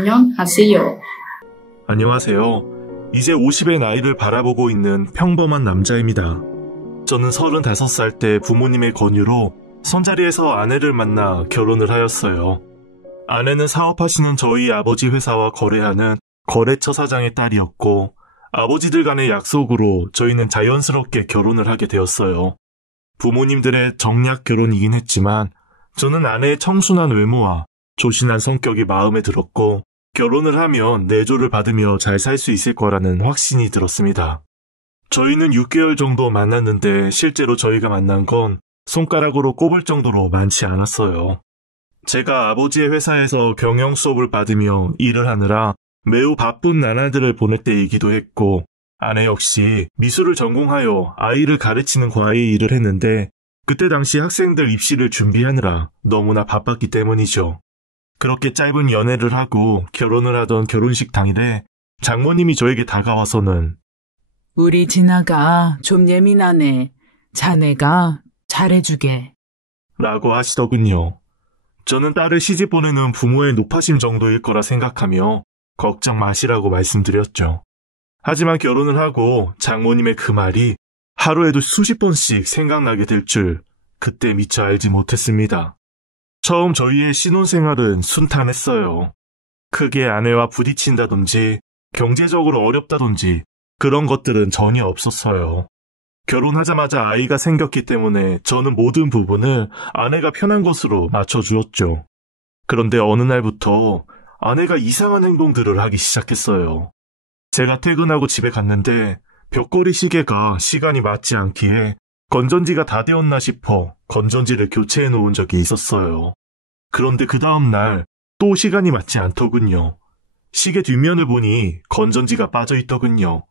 안녕하세요. 안녕하세요. 이제 50의 나이를 바라보고 있는 평범한 남자입니다. 저는 35살 때 부모님의 권유로 손자리에서 아내를 만나 결혼을 하였어요. 아내는 사업하시는 저희 아버지 회사와 거래하는 거래처 사장의 딸이었고, 아버지들 간의 약속으로 저희는 자연스럽게 결혼을 하게 되었어요. 부모님들의 정략 결혼이긴 했지만 저는 아내의 청순한 외모와 조신한 성격이 마음에 들었고, 결혼을 하면 내조를 받으며 잘 살 수 있을 거라는 확신이 들었습니다. 저희는 6개월 정도 만났는데 실제로 저희가 만난 건 손가락으로 꼽을 정도로 많지 않았어요. 제가 아버지의 회사에서 경영 수업을 받으며 일을 하느라 매우 바쁜 나날들을 보낼 때이기도 했고, 아내 역시 미술을 전공하여 아이를 가르치는 과외의 일을 했는데 그때 당시 학생들 입시를 준비하느라 너무나 바빴기 때문이죠. 그렇게 짧은 연애를 하고 결혼을 하던 결혼식 당일에 장모님이 저에게 다가와서는 우리 진아가 좀 예민하네. 자네가 잘해주게. 라고 하시더군요. 저는 딸을 시집 보내는 부모의 노파심 정도일 거라 생각하며 걱정 마시라고 말씀드렸죠. 하지만 결혼을 하고 장모님의 그 말이 하루에도 수십 번씩 생각나게 될 줄 그때 미처 알지 못했습니다. 처음 저희의 신혼생활은 순탄했어요. 크게 아내와 부딪힌다든지 경제적으로 어렵다든지 그런 것들은 전혀 없었어요. 결혼하자마자 아이가 생겼기 때문에 저는 모든 부분을 아내가 편한 것으로 맞춰주었죠. 그런데 어느 날부터 아내가 이상한 행동들을 하기 시작했어요. 제가 퇴근하고 집에 갔는데 벽걸이 시계가 시간이 맞지 않기에 건전지가 다 되었나 싶어 건전지를 교체해 놓은 적이 있었어요. 그런데 그 다음날 또 시간이 맞지 않더군요. 시계 뒷면을 보니 건전지가 빠져 있더군요.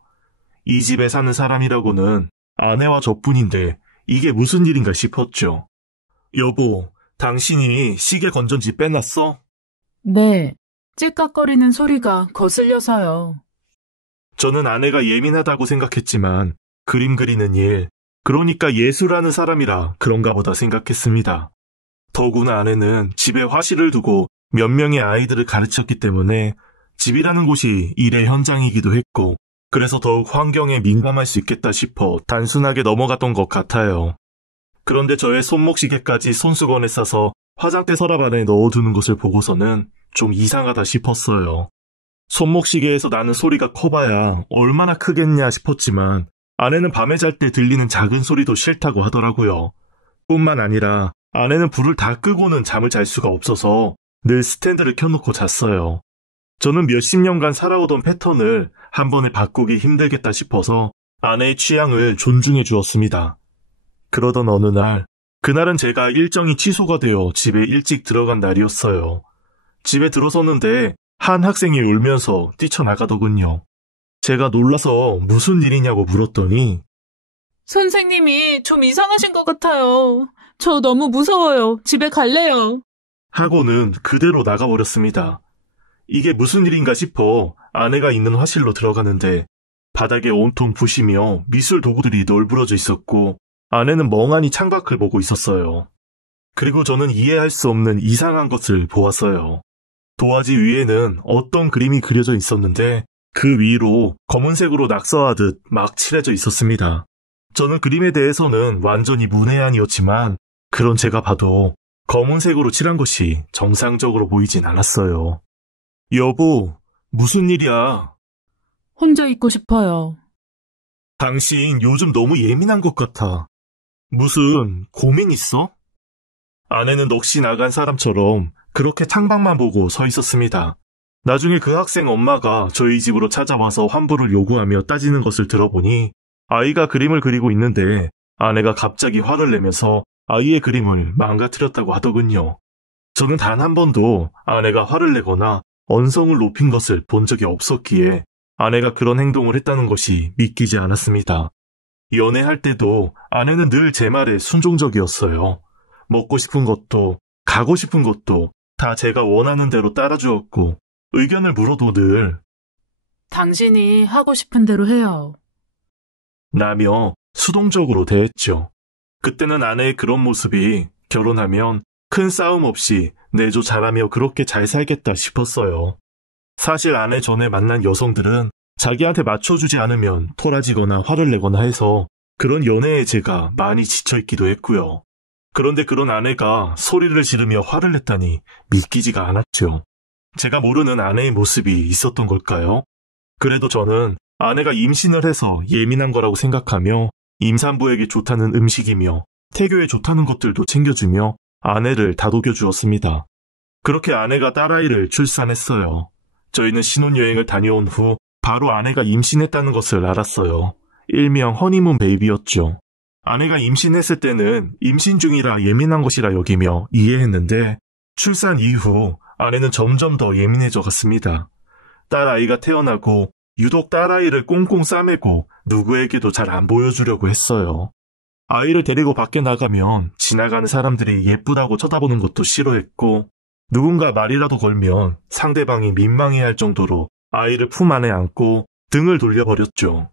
이 집에 사는 사람이라고는 아내와 저뿐인데 이게 무슨 일인가 싶었죠. 여보, 당신이 시계 건전지 빼놨어? 네, 찔깍거리는 소리가 거슬려서요. 저는 아내가 예민하다고 생각했지만 그림 그리는 일, 그러니까 예술하는 사람이라 그런가 보다 생각했습니다. 더구나 아내는 집에 화실을 두고 몇 명의 아이들을 가르쳤기 때문에 집이라는 곳이 일의 현장이기도 했고, 그래서 더욱 환경에 민감할 수 있겠다 싶어 단순하게 넘어갔던 것 같아요. 그런데 저의 손목시계까지 손수건에 싸서 화장대 서랍 안에 넣어두는 것을 보고서는 좀 이상하다 싶었어요. 손목시계에서 나는 소리가 커봐야 얼마나 크겠냐 싶었지만 아내는 밤에 잘 때 들리는 작은 소리도 싫다고 하더라고요. 뿐만 아니라 아내는 불을 다 끄고는 잠을 잘 수가 없어서 늘 스탠드를 켜놓고 잤어요. 저는 몇십 년간 살아오던 패턴을 한 번에 바꾸기 힘들겠다 싶어서 아내의 취향을 존중해 주었습니다. 그러던 어느 날, 그날은 제가 일정이 취소가 되어 집에 일찍 들어간 날이었어요. 집에 들어섰는데 한 학생이 울면서 뛰쳐나가더군요. 제가 놀라서 무슨 일이냐고 물었더니 선생님이 좀 이상하신 것 같아요. 저 너무 무서워요. 집에 갈래요. 하고는 그대로 나가버렸습니다. 이게 무슨 일인가 싶어 아내가 있는 화실로 들어가는데 바닥에 온통 붓이며 미술 도구들이 널브러져 있었고 아내는 멍하니 창밖을 보고 있었어요. 그리고 저는 이해할 수 없는 이상한 것을 보았어요. 도화지 위에는 어떤 그림이 그려져 있었는데 그 위로 검은색으로 낙서하듯 막 칠해져 있었습니다. 저는 그림에 대해서는 완전히 문외한이었지만 그런 제가 봐도 검은색으로 칠한 것이 정상적으로 보이진 않았어요. 여보, 무슨 일이야? 혼자 있고 싶어요. 당신 요즘 너무 예민한 것 같아. 무슨 고민 있어? 아내는 넋이 나간 사람처럼 그렇게 창밖만 보고 서 있었습니다. 나중에 그 학생 엄마가 저희 집으로 찾아와서 환불을 요구하며 따지는 것을 들어보니 아이가 그림을 그리고 있는데 아내가 갑자기 화를 내면서 아이의 그림을 망가뜨렸다고 하더군요. 저는 단 한 번도 아내가 화를 내거나 언성을 높인 것을 본 적이 없었기에 아내가 그런 행동을 했다는 것이 믿기지 않았습니다. 연애할 때도 아내는 늘 제 말에 순종적이었어요. 먹고 싶은 것도 가고 싶은 것도 다 제가 원하는 대로 따라주었고 의견을 물어도 늘 당신이 하고 싶은 대로 해요. 라며 수동적으로 대했죠. 그때는 아내의 그런 모습이 결혼하면 큰 싸움 없이 내조 잘하며 그렇게 잘 살겠다 싶었어요. 사실 아내 전에 만난 여성들은 자기한테 맞춰주지 않으면 토라지거나 화를 내거나 해서 그런 연애에 제가 많이 지쳐있기도 했고요. 그런데 그런 아내가 소리를 지르며 화를 냈다니 믿기지가 않았죠. 제가 모르는 아내의 모습이 있었던 걸까요? 그래도 저는 아내가 임신을 해서 예민한 거라고 생각하며 임산부에게 좋다는 음식이며 태교에 좋다는 것들도 챙겨주며 아내를 다독여 주었습니다. 그렇게 아내가 딸아이를 출산했어요. 저희는 신혼여행을 다녀온 후 바로 아내가 임신했다는 것을 알았어요. 일명 허니문 베이비였죠. 아내가 임신했을 때는 임신 중이라 예민한 것이라 여기며 이해했는데 출산 이후 아내는 점점 더 예민해져 갔습니다. 딸아이가 태어나고 유독 딸아이를 꽁꽁 싸매고 누구에게도 잘 안 보여주려고 했어요. 아이를 데리고 밖에 나가면 지나가는 사람들이 예쁘다고 쳐다보는 것도 싫어했고 누군가 말이라도 걸면 상대방이 민망해할 정도로 아이를 품 안에 안고 등을 돌려버렸죠.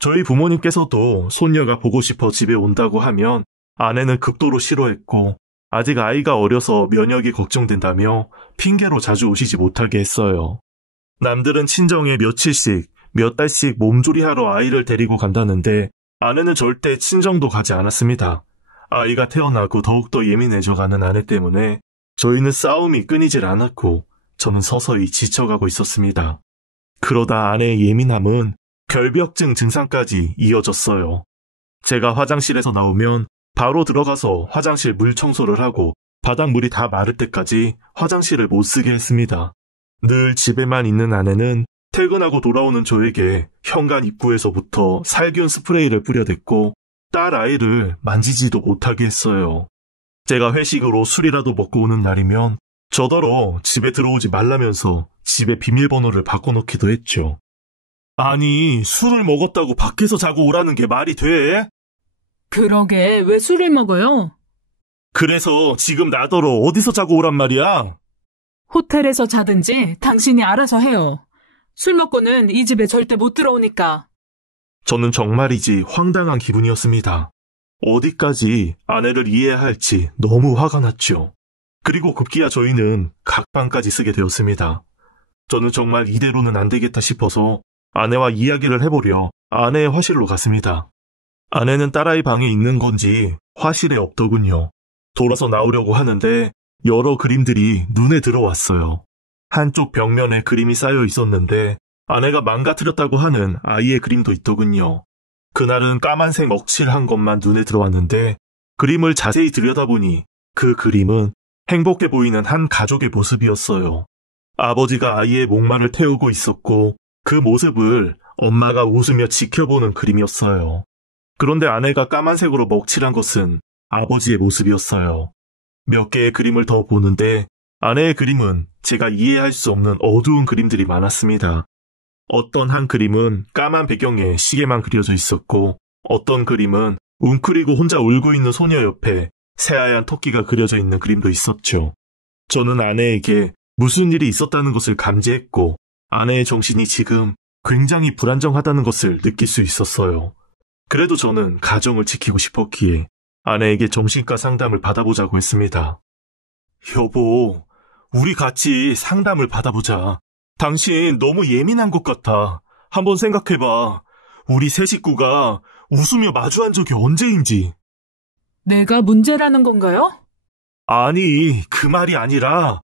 저희 부모님께서도 손녀가 보고 싶어 집에 온다고 하면 아내는 극도로 싫어했고 아직 아이가 어려서 면역이 걱정된다며 핑계로 자주 오시지 못하게 했어요. 남들은 친정에 며칠씩, 몇 달씩 몸조리하러 아이를 데리고 간다는데 아내는 절대 친정도 가지 않았습니다. 아이가 태어나고 더욱더 예민해져가는 아내 때문에 저희는 싸움이 끊이질 않았고 저는 서서히 지쳐가고 있었습니다. 그러다 아내의 예민함은 결벽증 증상까지 이어졌어요. 제가 화장실에서 나오면 바로 들어가서 화장실 물 청소를 하고 바닥물이 다 마를 때까지 화장실을 못 쓰게 했습니다. 늘 집에만 있는 아내는 퇴근하고 돌아오는 저에게 현관 입구에서부터 살균 스프레이를 뿌려댔고 딸 아이를 만지지도 못하게 했어요. 제가 회식으로 술이라도 먹고 오는 날이면 저더러 집에 들어오지 말라면서 집에 비밀번호를 바꿔놓기도 했죠. 아니, 술을 먹었다고 밖에서 자고 오라는 게 말이 돼? 그러게, 왜 술을 먹어요? 그래서 지금 나더러 어디서 자고 오란 말이야? 호텔에서 자든지 당신이 알아서 해요. 술 먹고는 이 집에 절대 못 들어오니까. 저는 정말이지 황당한 기분이었습니다. 어디까지 아내를 이해해야 할지 너무 화가 났죠. 그리고 급기야 저희는 각방까지 쓰게 되었습니다. 저는 정말 이대로는 안 되겠다 싶어서 아내와 이야기를 해보려 아내의 화실로 갔습니다. 아내는 딸아이 방에 있는 건지 화실에 없더군요. 돌아서 나오려고 하는데 여러 그림들이 눈에 들어왔어요. 한쪽 벽면에 그림이 쌓여 있었는데 아내가 망가뜨렸다고 하는 아이의 그림도 있더군요. 그날은 까만색 먹칠한 것만 눈에 들어왔는데 그림을 자세히 들여다보니 그 그림은 행복해 보이는 한 가족의 모습이었어요. 아버지가 아이의 목마를 태우고 있었고 그 모습을 엄마가 웃으며 지켜보는 그림이었어요. 그런데 아내가 까만색으로 먹칠한 것은 아버지의 모습이었어요. 몇 개의 그림을 더 보는데 아내의 그림은 제가 이해할 수 없는 어두운 그림들이 많았습니다. 어떤 한 그림은 까만 배경에 시계만 그려져 있었고 어떤 그림은 웅크리고 혼자 울고 있는 소녀 옆에 새하얀 토끼가 그려져 있는 그림도 있었죠. 저는 아내에게 무슨 일이 있었다는 것을 감지했고 아내의 정신이 지금 굉장히 불안정하다는 것을 느낄 수 있었어요. 그래도 저는 가정을 지키고 싶었기에 아내에게 정신과 상담을 받아보자고 했습니다. 여보, 우리 같이 상담을 받아보자. 당신 너무 예민한 것 같아. 한번 생각해봐. 우리 세 식구가 웃으며 마주한 적이 언제인지. 내가 문제라는 건가요? 아니, 그 말이 아니라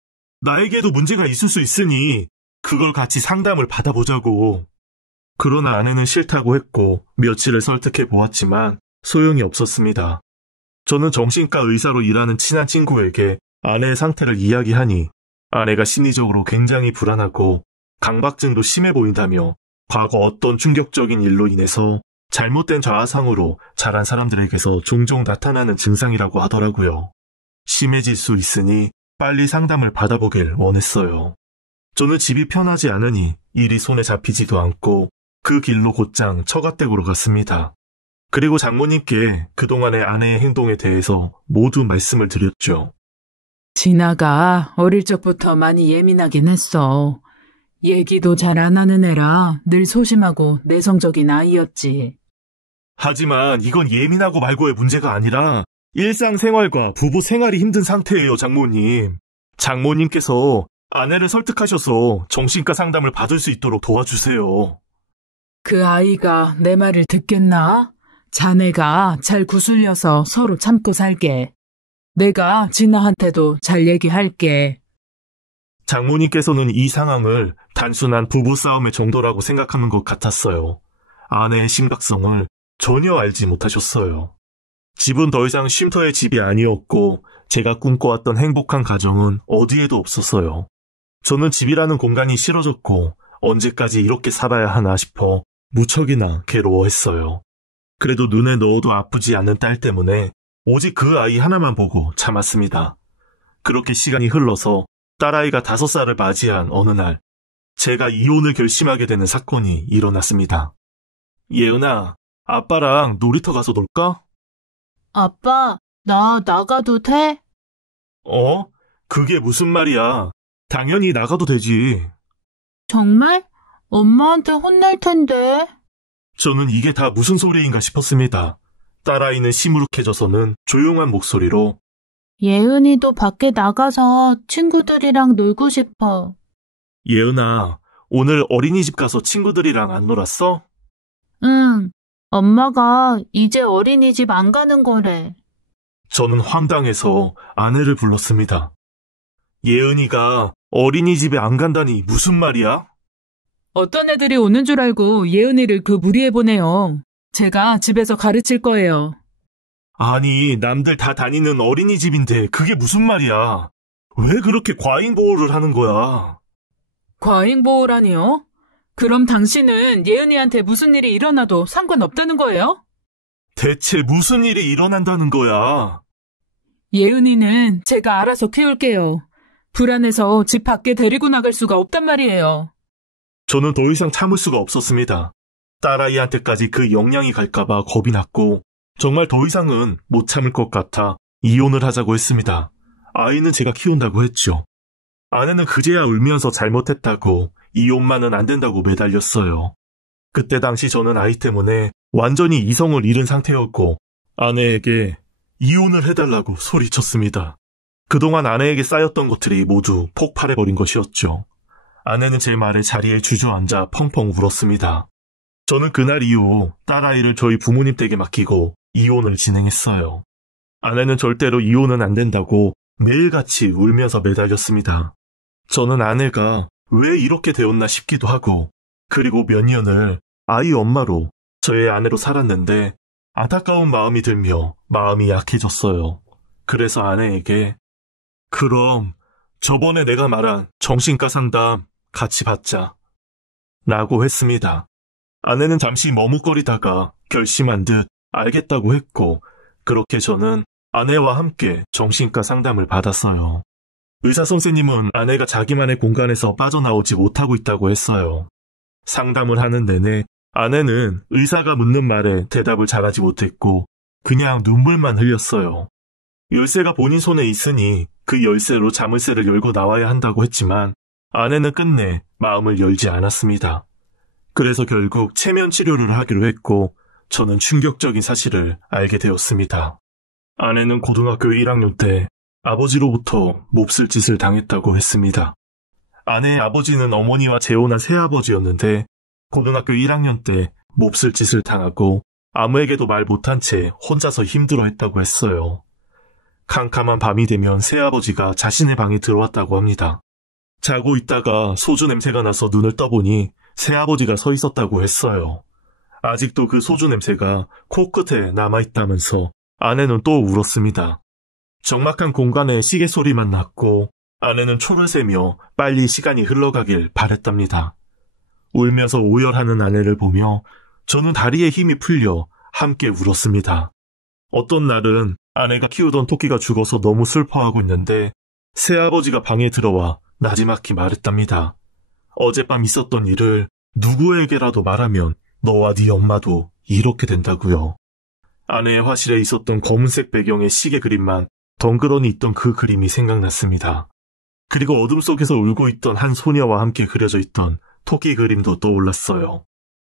나에게도 문제가 있을 수 있으니 그걸 같이 상담을 받아보자고. 그러나 아내는 싫다고 했고 며칠을 설득해 보았지만 소용이 없었습니다. 저는 정신과 의사로 일하는 친한 친구에게 아내의 상태를 이야기하니 아내가 심리적으로 굉장히 불안하고 강박증도 심해 보인다며 과거 어떤 충격적인 일로 인해서 잘못된 좌아상으로 자란 사람들에게서 종종 나타나는 증상이라고 하더라고요. 심해질 수 있으니 빨리 상담을 받아보길 원했어요. 저는 집이 편하지 않으니 일이 손에 잡히지도 않고 그 길로 곧장 처가댁으로 갔습니다. 그리고 장모님께 그동안의 아내의 행동에 대해서 모두 말씀을 드렸죠. 진아가 어릴 적부터 많이 예민하긴 했어. 얘기도 잘 안 하는 애라 늘 소심하고 내성적인 아이였지. 하지만 이건 예민하고 말고의 문제가 아니라 일상생활과 부부 생활이 힘든 상태예요, 장모님. 장모님께서 아내를 설득하셔서 정신과 상담을 받을 수 있도록 도와주세요. 그 아이가 내 말을 듣겠나? 자네가 잘 구슬려서 서로 참고 살게. 내가 진아한테도 잘 얘기할게. 장모님께서는 이 상황을 단순한 부부싸움의 정도라고 생각하는 것 같았어요. 아내의 심각성을 전혀 알지 못하셨어요. 집은 더 이상 쉼터의 집이 아니었고 제가 꿈꿔왔던 행복한 가정은 어디에도 없었어요. 저는 집이라는 공간이 싫어졌고 언제까지 이렇게 살아야 하나 싶어 무척이나 괴로워했어요. 그래도 눈에 넣어도 아프지 않는 딸 때문에 오직 그 아이 하나만 보고 참았습니다. 그렇게 시간이 흘러서 딸아이가 5살을 맞이한 어느 날 제가 이혼을 결심하게 되는 사건이 일어났습니다. 예은아, 아빠랑 놀이터 가서 놀까? 아빠, 나 나가도 돼? 그게 무슨 말이야. 당연히 나가도 되지. 정말? 엄마한테 혼날 텐데. 저는 이게 다 무슨 소리인가 싶었습니다. 딸아이는 시무룩해져서는 조용한 목소리로 예은이도 밖에 나가서 친구들이랑 놀고 싶어. 예은아, 오늘 어린이집 가서 친구들이랑 안 놀았어? 응, 엄마가 이제 어린이집 안 가는 거래. 저는 황당해서 아내를 불렀습니다. 예은이가 어린이집에 안 간다니 무슨 말이야? 어떤 애들이 오는 줄 알고 예은이를 그 무리에 보내요. 제가 집에서 가르칠 거예요. 아니, 남들 다 다니는 어린이집인데 그게 무슨 말이야? 왜 그렇게 과잉 보호를 하는 거야? 과잉 보호라니요? 그럼 당신은 예은이한테 무슨 일이 일어나도 상관없다는 거예요? 대체 무슨 일이 일어난다는 거야? 예은이는 제가 알아서 키울게요. 불안해서 집 밖에 데리고 나갈 수가 없단 말이에요. 저는 더 이상 참을 수가 없었습니다. 딸아이한테까지 그 영향이 갈까봐 겁이 났고 정말 더 이상은 못 참을 것 같아 이혼을 하자고 했습니다. 아이는 제가 키운다고 했죠. 아내는 그제야 울면서 잘못했다고 이혼만은 안 된다고 매달렸어요. 그때 당시 저는 아이 때문에 완전히 이성을 잃은 상태였고 아내에게 이혼을 해달라고 소리쳤습니다. 그동안 아내에게 쌓였던 것들이 모두 폭발해버린 것이었죠. 아내는 제 말에 자리에 주저앉아 펑펑 울었습니다. 저는 그날 이후 딸아이를 저희 부모님 댁에 맡기고 이혼을 진행했어요. 아내는 절대로 이혼은 안 된다고 매일같이 울면서 매달렸습니다. 저는 아내가 왜 이렇게 되었나 싶기도 하고 그리고 몇 년을 아이 엄마로 저의 아내로 살았는데 안타까운 마음이 들며 마음이 약해졌어요. 그래서 아내에게 그럼 저번에 내가 말한 정신과 상담 같이 받자 라고 했습니다. 아내는 잠시 머뭇거리다가 결심한 듯 알겠다고 했고 그렇게 저는 아내와 함께 정신과 상담을 받았어요. 의사 선생님은 아내가 자기만의 공간에서 빠져나오지 못하고 있다고 했어요. 상담을 하는 내내 아내는 의사가 묻는 말에 대답을 잘하지 못했고 그냥 눈물만 흘렸어요. 열쇠가 본인 손에 있으니 그 열쇠로 자물쇠를 열고 나와야 한다고 했지만 아내는 끝내 마음을 열지 않았습니다. 그래서 결국 체면 치료를 하기로 했고 저는 충격적인 사실을 알게 되었습니다. 아내는 고등학교 1학년 때 아버지로부터 몹쓸 짓을 당했다고 했습니다. 아내의 아버지는 어머니와 재혼한 새아버지였는데 고등학교 1학년 때 몹쓸 짓을 당하고 아무에게도 말 못한 채 혼자서 힘들어했다고 했어요. 캄캄한 밤이 되면 새아버지가 자신의 방에 들어왔다고 합니다. 자고 있다가 소주 냄새가 나서 눈을 떠보니 새아버지가 서 있었다고 했어요. 아직도 그 소주 냄새가 코끝에 남아있다면서 아내는 또 울었습니다. 적막한 공간에 시계 소리만 났고 아내는 초를 세며 빨리 시간이 흘러가길 바랬답니다. 울면서 오열하는 아내를 보며 저는 다리에 힘이 풀려 함께 울었습니다. 어떤 날은 아내가 키우던 토끼가 죽어서 너무 슬퍼하고 있는데 새아버지가 방에 들어와 나지막히 말했답니다. 어젯밤 있었던 일을 누구에게라도 말하면 너와 네 엄마도 이렇게 된다고요. 아내의 화실에 있었던 검은색 배경의 시계 그림만 덩그러니 있던 그 그림이 생각났습니다. 그리고 어둠 속에서 울고 있던 한 소녀와 함께 그려져 있던 토끼 그림도 떠올랐어요.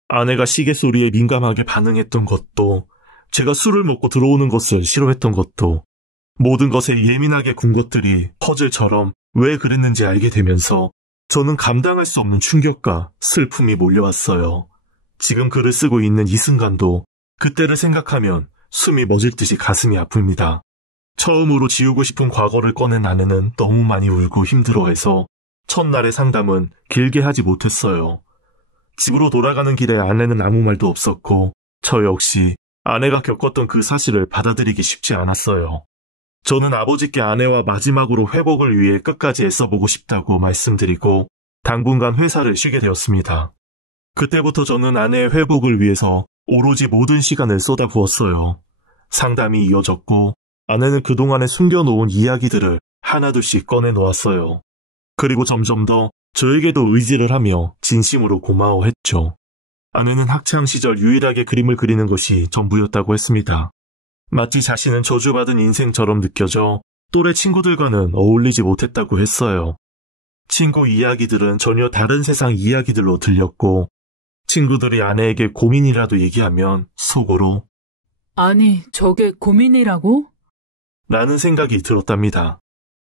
아내가 시계 소리에 민감하게 반응했던 것도 제가 술을 먹고 들어오는 것을 싫어했던 것도 모든 것에 예민하게 군 것들이 퍼즐처럼 왜 그랬는지 알게 되면서 저는 감당할 수 없는 충격과 슬픔이 몰려왔어요. 지금 글을 쓰고 있는 이 순간도 그때를 생각하면 숨이 멎을 듯이 가슴이 아픕니다. 처음으로 지우고 싶은 과거를 꺼낸 아내는 너무 많이 울고 힘들어해서 첫날의 상담은 길게 하지 못했어요. 집으로 돌아가는 길에 아내는 아무 말도 없었고 저 역시 아내가 겪었던 그 사실을 받아들이기 쉽지 않았어요. 저는 아버지께 아내와 마지막으로 회복을 위해 끝까지 애써보고 싶다고 말씀드리고 당분간 회사를 쉬게 되었습니다. 그때부터 저는 아내의 회복을 위해서 오로지 모든 시간을 쏟아부었어요. 상담이 이어졌고 아내는 그동안에 숨겨놓은 이야기들을 하나둘씩 꺼내놓았어요. 그리고 점점 더 저에게도 의지를 하며 진심으로 고마워했죠. 아내는 학창시절 유일하게 그림을 그리는 것이 전부였다고 했습니다. 마치 자신은 저주받은 인생처럼 느껴져 또래 친구들과는 어울리지 못했다고 했어요. 친구 이야기들은 전혀 다른 세상 이야기들로 들렸고 친구들이 아내에게 고민이라도 얘기하면 속으로 아니, 저게 고민이라고? 라는 생각이 들었답니다.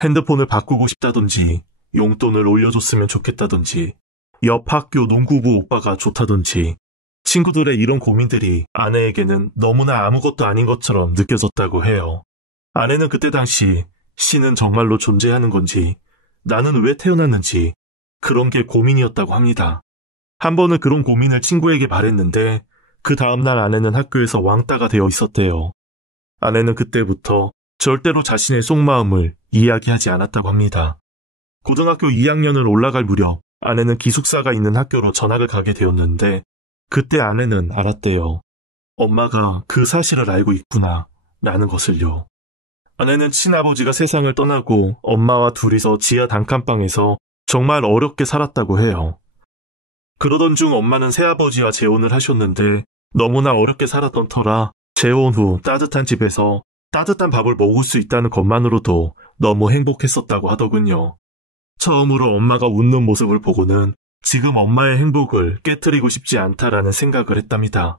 핸드폰을 바꾸고 싶다든지 용돈을 올려줬으면 좋겠다든지 옆 학교 농구부 오빠가 좋다든지 친구들의 이런 고민들이 아내에게는 너무나 아무것도 아닌 것처럼 느껴졌다고 해요. 아내는 그때 당시 신은 정말로 존재하는 건지 나는 왜 태어났는지 그런 게 고민이었다고 합니다. 한 번은 그런 고민을 친구에게 말했는데 그 다음날 아내는 학교에서 왕따가 되어 있었대요. 아내는 그때부터 절대로 자신의 속마음을 이야기하지 않았다고 합니다. 고등학교 2학년을 올라갈 무렵 아내는 기숙사가 있는 학교로 전학을 가게 되었는데 그때 아내는 알았대요. 엄마가 그 사실을 알고 있구나 라는 것을요. 아내는 친아버지가 세상을 떠나고 엄마와 둘이서 지하 단칸방에서 정말 어렵게 살았다고 해요. 그러던 중 엄마는 새아버지와 재혼을 하셨는데 너무나 어렵게 살았던 터라 재혼 후 따뜻한 집에서 따뜻한 밥을 먹을 수 있다는 것만으로도 너무 행복했었다고 하더군요. 처음으로 엄마가 웃는 모습을 보고는 지금 엄마의 행복을 깨트리고 싶지 않다라는 생각을 했답니다.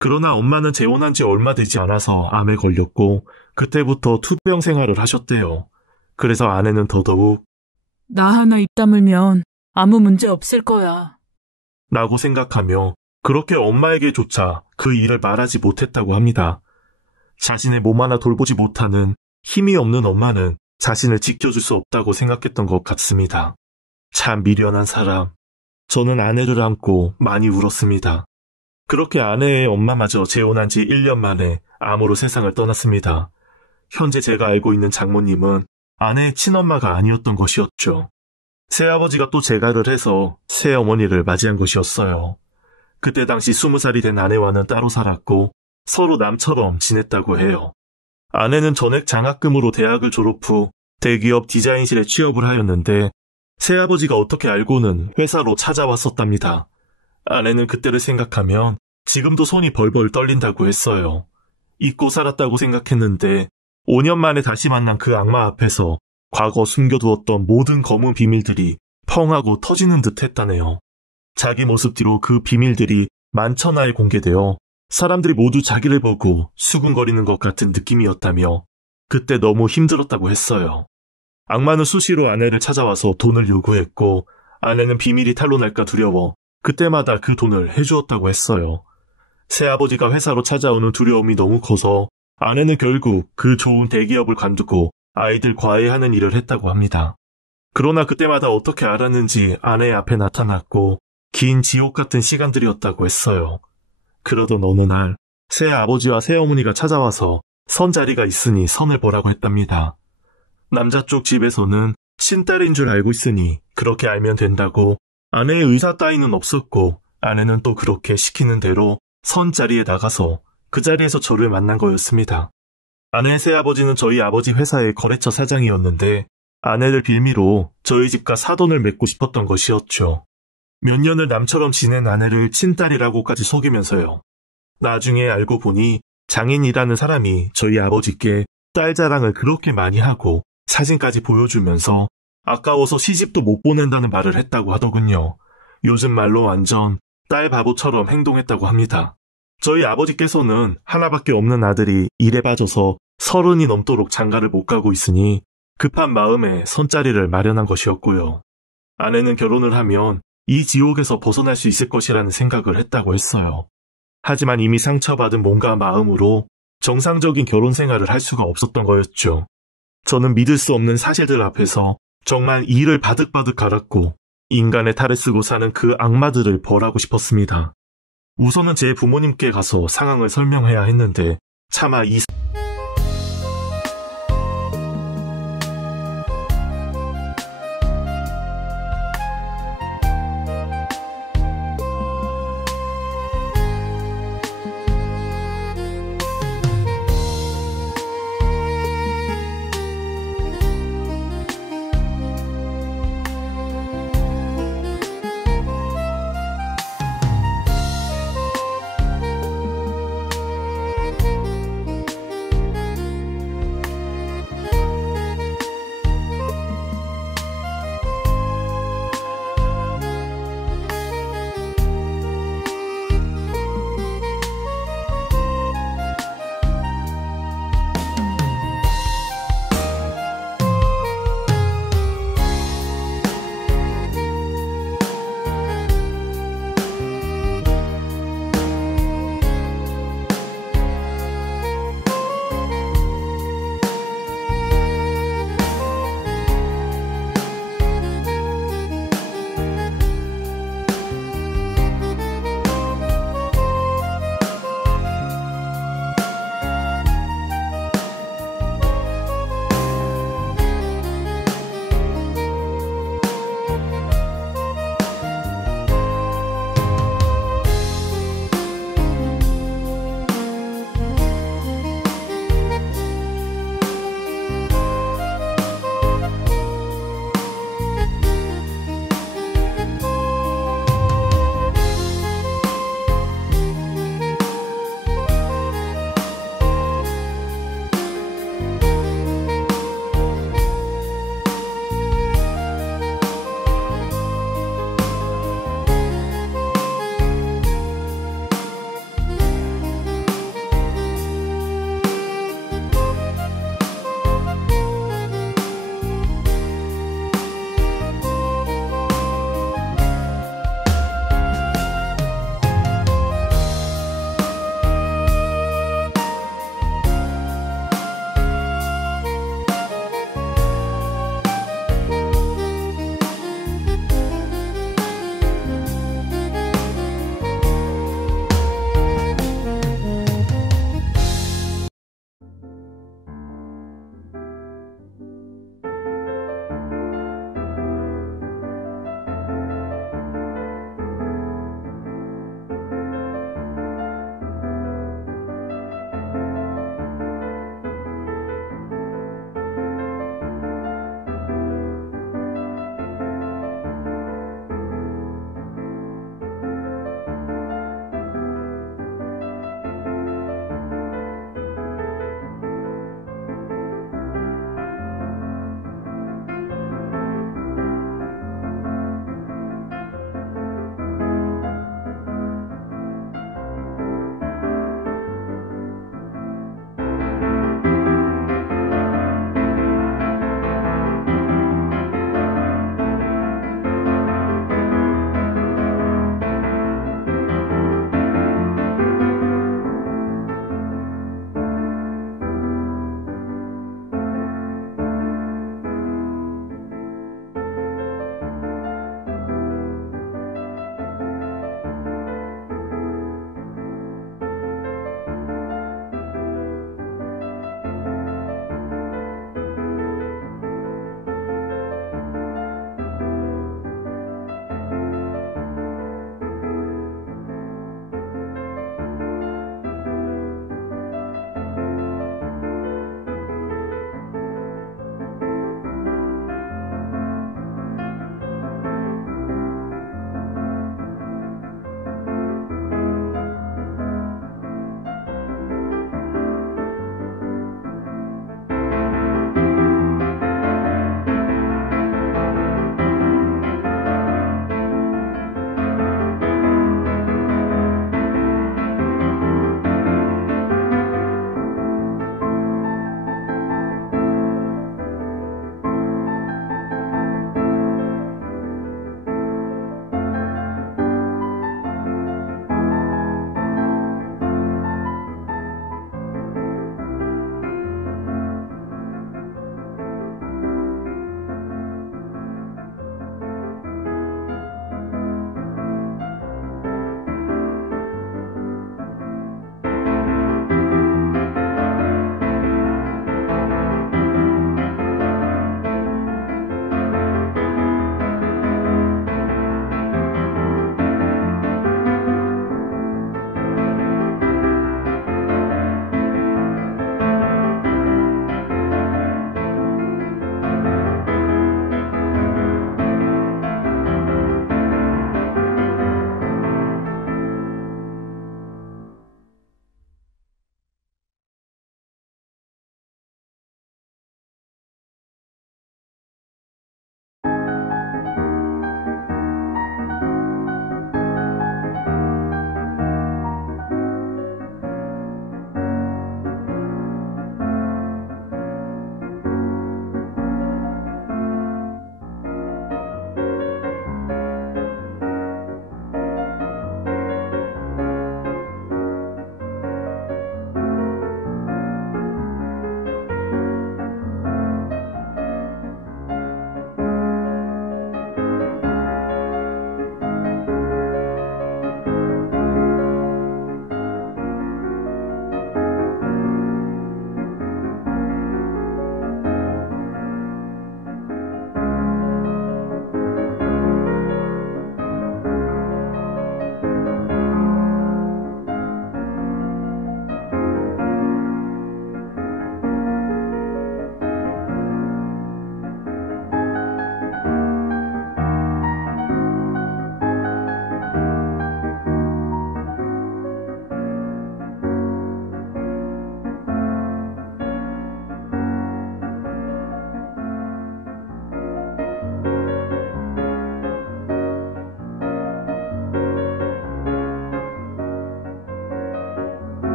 그러나 엄마는 재혼한 지 얼마 되지 않아서 암에 걸렸고 그때부터 투병 생활을 하셨대요. 그래서 아내는 더더욱 나 하나 입 다물면 아무 문제 없을 거야 라고 생각하며 그렇게 엄마에게조차 그 일을 말하지 못했다고 합니다. 자신의 몸 하나 돌보지 못하는 힘이 없는 엄마는 자신을 지켜줄 수 없다고 생각했던 것 같습니다. 참 미련한 사람. 저는 아내를 안고 많이 울었습니다. 그렇게 아내의 엄마마저 재혼한 지 1년 만에 암으로 세상을 떠났습니다. 현재 제가 알고 있는 장모님은 아내의 친엄마가 아니었던 것이었죠. 새아버지가 또 재가를 해서 새어머니를 맞이한 것이었어요. 그때 당시 20살이 된 아내와는 따로 살았고 서로 남처럼 지냈다고 해요. 아내는 전액 장학금으로 대학을 졸업 후 대기업 디자인실에 취업을 하였는데 새아버지가 어떻게 알고는 회사로 찾아왔었답니다. 아내는 그때를 생각하면 지금도 손이 벌벌 떨린다고 했어요. 잊고 살았다고 생각했는데 5년 만에 다시 만난 그 악마 앞에서 과거 숨겨두었던 모든 검은 비밀들이 펑하고 터지는 듯 했다네요. 자기 모습 뒤로 그 비밀들이 만천하에 공개되어 사람들이 모두 자기를 보고 수군거리는 것 같은 느낌이었다며 그때 너무 힘들었다고 했어요. 악마는 수시로 아내를 찾아와서 돈을 요구했고 아내는 비밀이 탄로날까 두려워 그때마다 그 돈을 해주었다고 했어요. 새아버지가 회사로 찾아오는 두려움이 너무 커서 아내는 결국 그 좋은 대기업을 관두고 아이들 과외하는 일을 했다고 합니다. 그러나 그때마다 어떻게 알았는지 아내 앞에 나타났고 긴 지옥 같은 시간들이었다고 했어요. 그러던 어느 날 새아버지와 새어머니가 찾아와서 선자리가 있으니 선을 보라고 했답니다. 남자 쪽 집에서는 친딸인 줄 알고 있으니 그렇게 알면 된다고 아내의 의사 따위는 없었고 아내는 또 그렇게 시키는 대로 선 자리에 나가서 그 자리에서 저를 만난 거였습니다. 아내의 새아버지는 저희 아버지 회사의 거래처 사장이었는데 아내를 빌미로 저희 집과 사돈을 맺고 싶었던 것이었죠. 몇 년을 남처럼 지낸 아내를 친딸이라고까지 속이면서요. 나중에 알고 보니 장인이라는 사람이 저희 아버지께 딸 자랑을 그렇게 많이 하고 사진까지 보여주면서 아까워서 시집도 못 보낸다는 말을 했다고 하더군요. 요즘 말로 완전 딸 바보처럼 행동했다고 합니다. 저희 아버지께서는 하나밖에 없는 아들이 일에 빠져서 30이 넘도록 장가를 못 가고 있으니 급한 마음에 손자리를 마련한 것이었고요. 아내는 결혼을 하면 이 지옥에서 벗어날 수 있을 것이라는 생각을 했다고 했어요. 하지만 이미 상처받은 몸과 마음으로 정상적인 결혼 생활을 할 수가 없었던 거였죠. 저는 믿을 수 없는 사실들 앞에서 정말 이를 바득바득 갈았고 인간의 탈을 쓰고 사는 그 악마들을 벌하고 싶었습니다. 우선은 제 부모님께 가서 상황을 설명해야 했는데 차마 이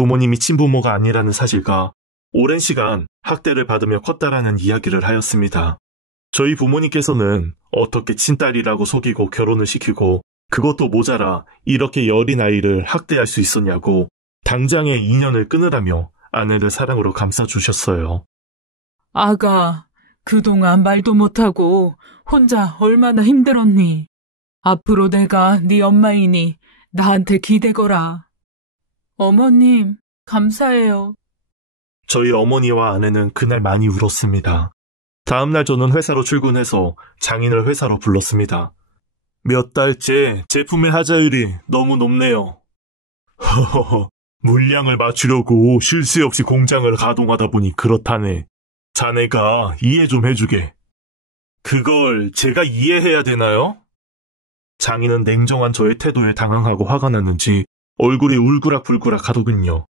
부모님이 친부모가 아니라는 사실과 오랜 시간 학대를 받으며 컸다라는 이야기를 하였습니다. 저희 부모님께서는 어떻게 친딸이라고 속이고 결혼을 시키고 그것도 모자라 이렇게 여린 아이를 학대할 수 있었냐고 당장의 인연을 끊으라며 아내를 사랑으로 감싸주셨어요. 아가, 그동안 말도 못하고 혼자 얼마나 힘들었니? 앞으로 내가 네 엄마이니 나한테 기대거라. 어머님, 감사해요. 저희 어머니와 아내는 그날 많이 울었습니다. 다음날 저는 회사로 출근해서 장인을 회사로 불렀습니다. 몇 달째 제품의 하자율이 너무 높네요. 허허허, 물량을 맞추려고 쉴 새 없이 공장을 가동하다 보니 그렇다네. 자네가 이해 좀 해주게. 그걸 제가 이해해야 되나요? 장인은 냉정한 저의 태도에 당황하고 화가 났는지 얼굴이 울그락불그락 하더군요.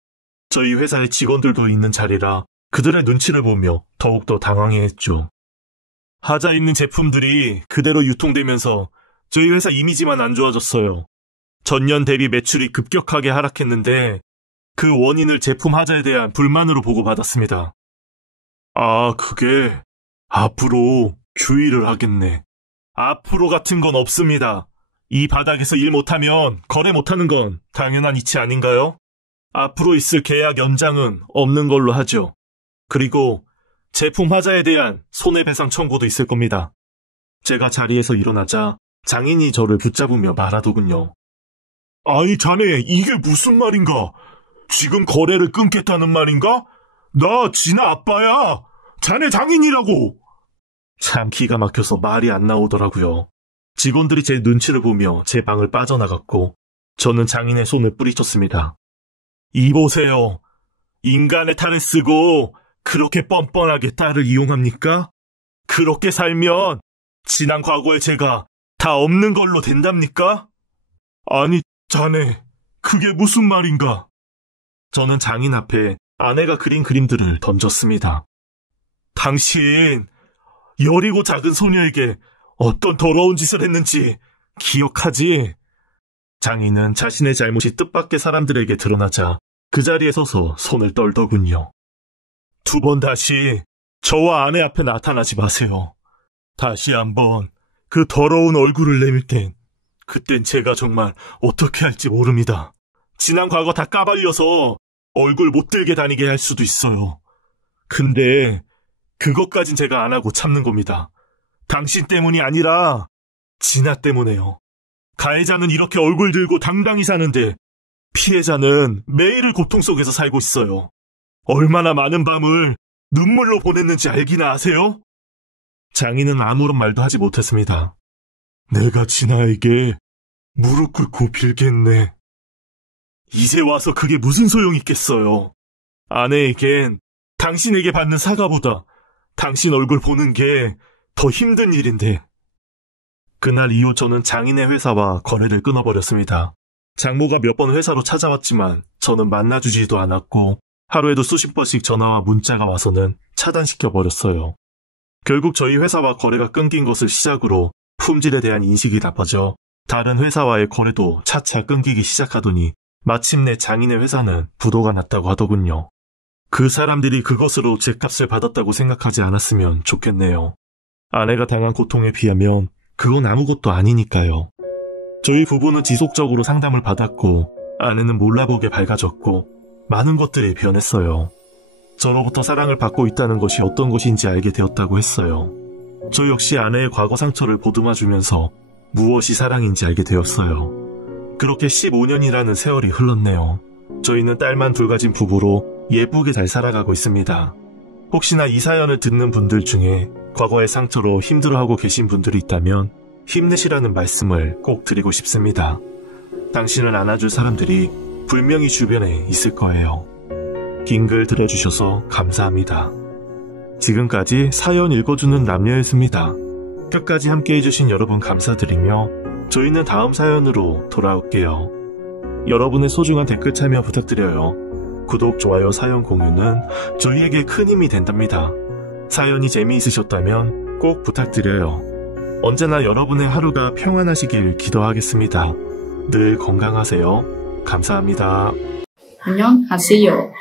저희 회사의 직원들도 있는 자리라 그들의 눈치를 보며 더욱더 당황해했죠. 하자 있는 제품들이 그대로 유통되면서 저희 회사 이미지만 안 좋아졌어요. 전년 대비 매출이 급격하게 하락했는데 그 원인을 제품 하자에 대한 불만으로 보고받았습니다. 아, 그게 앞으로 주의를 하겠네. 앞으로 같은 건 없습니다. 이 바닥에서 일 못하면 거래 못하는 건 당연한 이치 아닌가요? 앞으로 있을 계약 연장은 없는 걸로 하죠. 그리고 제품 하자에 대한 손해배상 청구도 있을 겁니다. 제가 자리에서 일어나자 장인이 저를 붙잡으며 말하더군요. 아이 자네 이게 무슨 말인가? 지금 거래를 끊겠다는 말인가? 나 진아 아빠야. 자네 장인이라고. 참 기가 막혀서 말이 안 나오더라고요. 직원들이 제 눈치를 보며 제 방을 빠져나갔고 저는 장인의 손을 뿌리쳤습니다. 이보세요. 인간의 탈을 쓰고 그렇게 뻔뻔하게 딸을 이용합니까? 그렇게 살면 지난 과거의 제가 다 없는 걸로 된답니까? 아니, 자네, 그게 무슨 말인가? 저는 장인 앞에 아내가 그린 그림들을 던졌습니다. 당신, 여리고 작은 소녀에게 어떤 더러운 짓을 했는지 기억하지? 장인은 자신의 잘못이 뜻밖의 사람들에게 드러나자 그 자리에 서서 손을 떨더군요. 두 번 다시 저와 아내 앞에 나타나지 마세요. 다시 한번 그 더러운 얼굴을 내밀 땐 그땐 제가 정말 어떻게 할지 모릅니다. 지난 과거 다 까발려서 얼굴 못 들게 다니게 할 수도 있어요. 근데 그것까진 제가 안 하고 참는 겁니다. 당신 때문이 아니라 진아 때문에요. 가해자는 이렇게 얼굴 들고 당당히 사는데 피해자는 매일을 고통 속에서 살고 있어요. 얼마나 많은 밤을 눈물로 보냈는지 알기나 아세요? 장인은 아무런 말도 하지 못했습니다. 내가 진아에게 무릎 꿇고 빌겠네. 이제 와서 그게 무슨 소용이 있겠어요. 아내에겐 당신에게 받는 사과보다 당신 얼굴 보는 게 더 힘든 일인데. 그날 이후 저는 장인의 회사와 거래를 끊어버렸습니다. 장모가 몇 번 회사로 찾아왔지만 저는 만나주지도 않았고 하루에도 수십 번씩 전화와 문자가 와서는 차단시켜버렸어요. 결국 저희 회사와 거래가 끊긴 것을 시작으로 품질에 대한 인식이 나빠져 다른 회사와의 거래도 차차 끊기기 시작하더니 마침내 장인의 회사는 부도가 났다고 하더군요. 그 사람들이 그것으로 죗값을 받았다고 생각하지 않았으면 좋겠네요. 아내가 당한 고통에 비하면 그건 아무것도 아니니까요. 저희 부부는 지속적으로 상담을 받았고 아내는 몰라보게 밝아졌고 많은 것들이 변했어요. 저로부터 사랑을 받고 있다는 것이 어떤 것인지 알게 되었다고 했어요. 저 역시 아내의 과거 상처를 보듬어주면서 무엇이 사랑인지 알게 되었어요. 그렇게 15년이라는 세월이 흘렀네요. 저희는 딸만 둘 가진 부부로 예쁘게 잘 살아가고 있습니다. 혹시나 이 사연을 듣는 분들 중에 과거의 상처로 힘들어하고 계신 분들이 있다면 힘내시라는 말씀을 꼭 드리고 싶습니다. 당신을 안아줄 사람들이 분명히 주변에 있을 거예요. 긴 글 들어주셔서 감사합니다. 지금까지 사연 읽어주는 남녀였습니다. 끝까지 함께 해주신 여러분 감사드리며 저희는 다음 사연으로 돌아올게요. 여러분의 소중한 댓글 참여 부탁드려요. 구독, 좋아요, 사연 공유는 저희에게 큰 힘이 된답니다. 사연이 재미있으셨다면 꼭 부탁드려요. 언제나 여러분의 하루가 평안하시길 기도하겠습니다. 늘 건강하세요. 감사합니다. 안녕하세요.